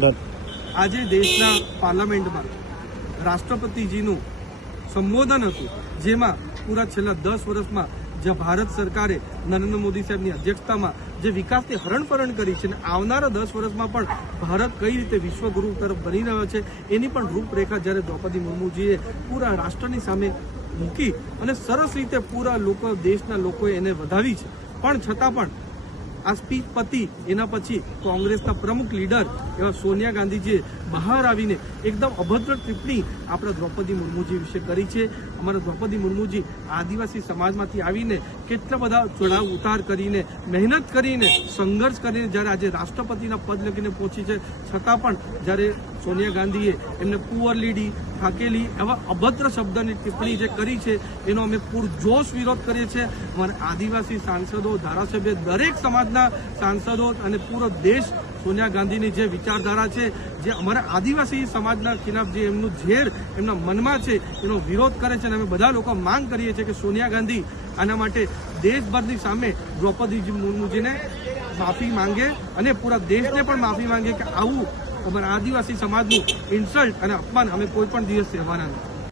આજે દેશના પાર્લામેન્ટમાં રાષ્ટ્રપતિજીનું સંબોધન હતું, જેમાં પૂરા છેલ્લા 10 વર્ષમાં જે ભારત સરકારે નરેન્દ્ર મોદી સાહેબની અધ્યક્ષતામાં જે વિકાસની હરણફરણ કરી છે અને આવનારા 10 વર્ષમાં પણ ભારત કઈ રીતે વિશ્વગુરુ તરફ બની રહ્યો છે એની પણ રૂપરેખા જ્યારે દ્રૌપદી મુર્મુજીએ પૂરા રાષ્ટ્રની સામે મૂકી અને સરસ રીતે પૂરા દેશના લોકોએ એને વધાવી છે, પણ છતાં પણ આ સ્પીચ પતી એના પછી કોંગ્રેસના પ્રમુખ લીડર એવા સોનિયા ગાંધીજીએ બહાર આવીને એકદમ અભદ્ર ટિપ્પણી આપણા દ્રૌપદી મુર્મુજી વિશે કરી છે. અમારા દ્રૌપદી મુર્મુજી આદિવાસી સમાજમાંથી આવીને કેટલા બધા ચડાવ ઉતાર કરીને મહેનત કરીને સંઘર્ષ કરીને જ્યારે આજે રાષ્ટ્રપતિના પદ લગીને પહોંચી છે, છતાં પણ જ્યારે સોનિયા ગાંધીએ એમને પુઅર લીડી થાકેલી એવા અભદ્ર શબ્દની ટિપ્પણી જે કરી છે એનો અમે પૂરજોશ વિરોધ કરીએ છીએ. અમારા આદિવાસી સાંસદો, ધારાસભ્ય, દરેક સમાજના સાંસદો અને પૂરો દેશ સોનિયા ગાંધીની જે વિચારધારા છે, જે અમારા આદિવાસી સમાજના ખિલાફ જે એમનું ઝેર એમના મનમાં છે એનો વિરોધ કરે છે અને અમે બધા લોકો માંગ કરીએ છીએ કે સોનિયા ગાંધી આના માટે દેશભરની સામે દ્રૌપદી મુર્મુજીને માફી માંગે અને પૂરા દેશને પણ માફી માંગે કે આવું અમારા આદિવાસી સમાજનું ઇન્સલ્ટ અને અપમાન અમે કોઈ પણ દિવસ સહેવાના નથી.